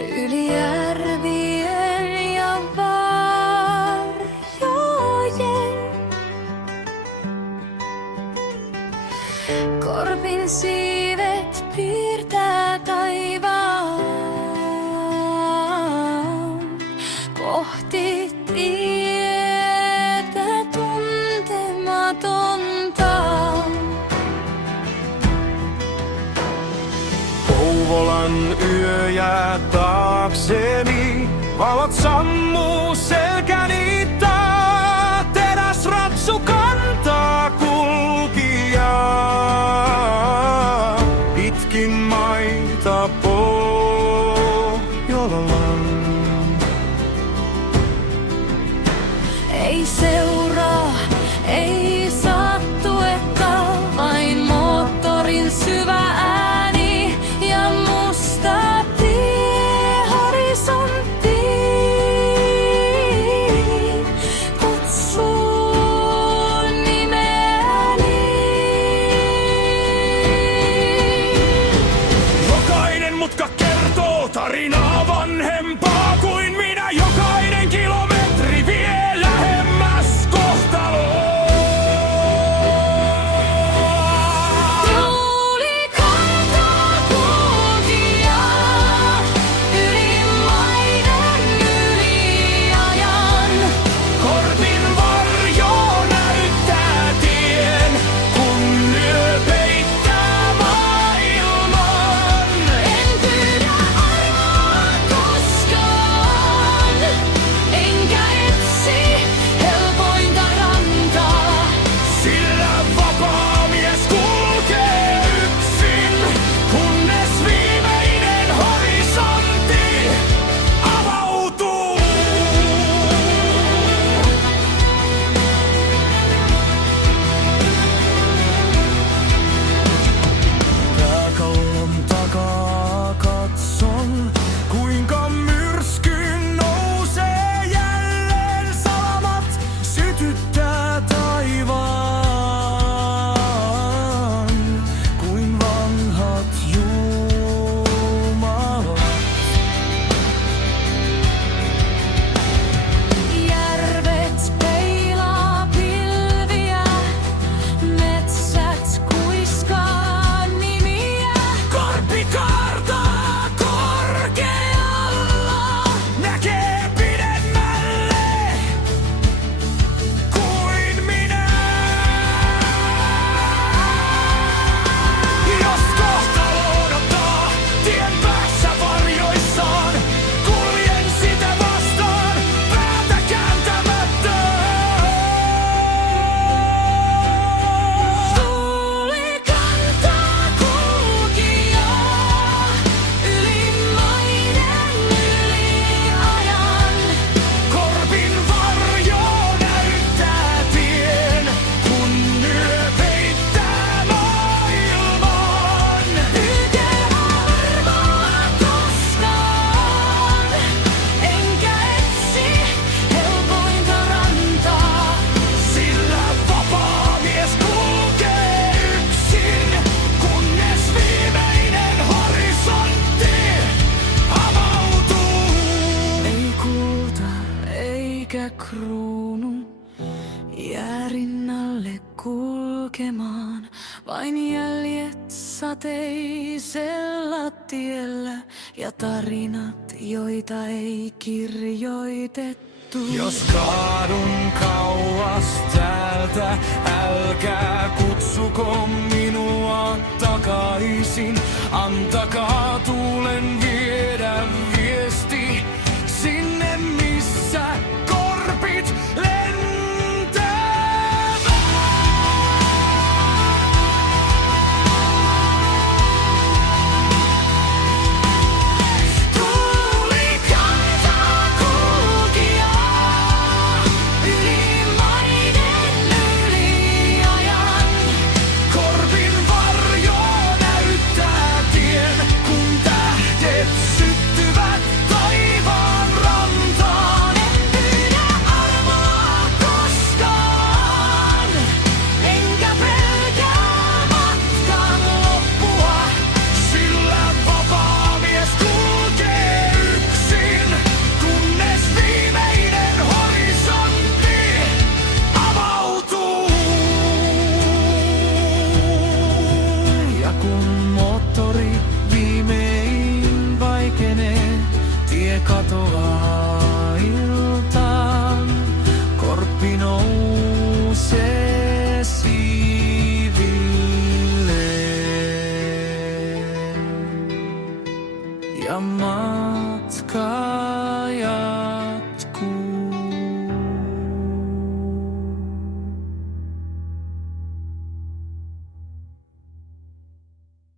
Yli järvien ja varjojen. Korpin siivet piirtää taivaan kohti tietä tuntematonta. Kouvolan yö jää taakseni, valot sammuu selkäni taa. Teräsratsu kantaa kulkijaa pitkin maita Pohjolan. Ei seuraa, ei saa tuetta, vain moottorin syvä ääni ja musta tie horisonttiin kutsuu nimeäni. Jokainen mutka kertoo tarinaa vanhempaa kuin minä. Jokainen kilometri vie lähemmäs kohtaloa. Tuuli kantaa kulkijaa yli maiden, yli ajan. Korpin varjo näyttää tien, kun yö peittää maailman. En pyydä armoa koskaan, enkä etsi helpointa rantaa. Sillä vapaa mies kulkee yksin, kunnes viimeinen horisontti avautuu. Pääkallon takaa katson, kuinka myrskyyn nousee jälleen salamat, sytyttää taivaan kuin vanhat jumalat. Järvet peilaa pilviä, metsät kuiskaa nimiä. Korpi kaartaa korkealla, näkee pidemmälle kuin minä. Jos kohtalo odottaa tien päässä varjoissaan, kuljen sitä vastaan päätä kääntämättä. Tuuli kantaa kulkijaa yli maiden, yli ajan. Korpin varjo näyttää tien, kun yö peittää maailman. Pyytää armoa koskaan, enkä etsi helpointa rantaa. Sillä vapaa mies kulkee yksin, kunnes viimeinen horisontti avautuu. Ei kulta eikä kruunu jää rinnalle kulkemaan, vain jäljet sateisella tiellä ja tarinat, joita ei kirjoitettu. Jos kaadun kauas täältä, älkää kutsuko minua takaisin. Antakaa tuulen viedä viesti sinne, missä korpit lentävät. Tuuli kantaa kulkijaa Yli maiden, yli ajan. Korpin varjo näyttää tien, kun tähdet se katoaa iltaan. Korppi nousee siivilleen ja matkaa